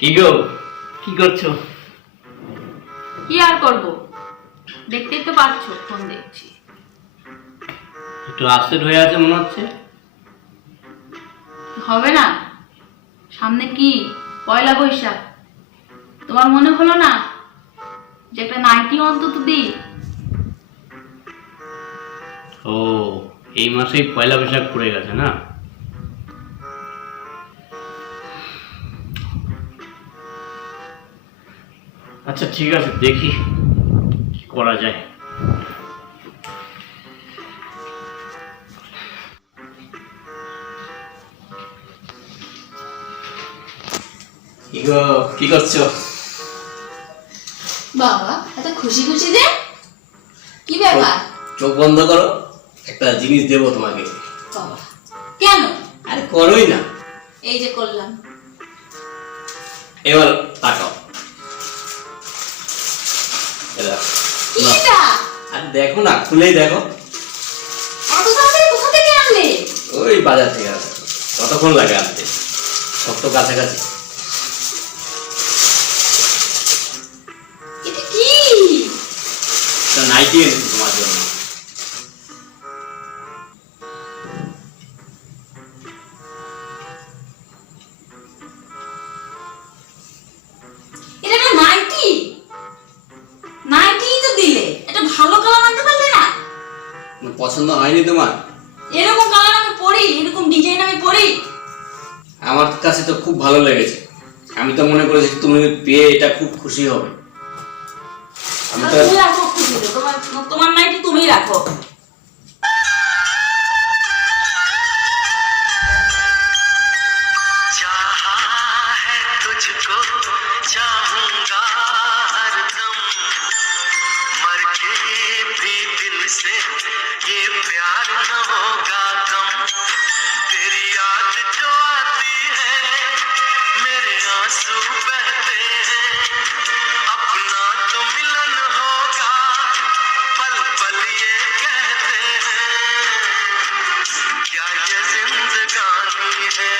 কি গো, কি করছো? কি আর করব, দেখতেই তো পাচ্ছ ফোন দেখছি। একটু আপসেট হয়ে আছে মনে হচ্ছে। হবে না, সামনে কি পয়লা বৈশাখ, তোমার মনে হলো না যে একটা নাইটি অন্তত দিই? ও, এই মাসেই পয়লা বৈশাখ পড়ে গেছে না? আচ্ছা ঠিক আছে, দেখি কি করা যায়। কি গো, কি করছো? বাবা এত খুশি খুশি যে, কি ব্যাপার? চোখ বন্ধ করো, একটা জিনিস দেবো তোমাকে। বাবা কেন? আরে করোই না। এই যে করলাম। এবার তাকাও। কিটা? আর দেখো না, খুলেই দেখো। এত তাড়াতাড়ি কোথা থেকে আনলে? ওই বাজার থেকে আনতে। কতক্ষণ লাগে আনতে? সব তো কাছাকাছি। এটা কি? নাইটি এনেছি তোমার জন্য। এটা না নাইটি, নাইটি তো দিলে, এটা ভালো কালার আনতে পারলে না? পছন্দ হয়নি তোমার? এরকম কালার আমি পরি, এরকম ডিজাইন আমি পরি। আমার কাছে তো খুব ভালো লেগেছে। আমি তো মনে করেছি তুমি পেয়ে এটা খুব খুশি হবে। আমি তো তুমি রাখো খুশি, তোমার তোমার নাইটি তুমিই রাখো। चाहा है तुझको चाहूंगा हरदम मर के भी दिल से ये प्यार न होगा कम तेरी याद जो आती है मेरे आंसू बहते हैं अपना तो मिलन होगा पल पल ये कहते हैं क्या ये जिंदगानी है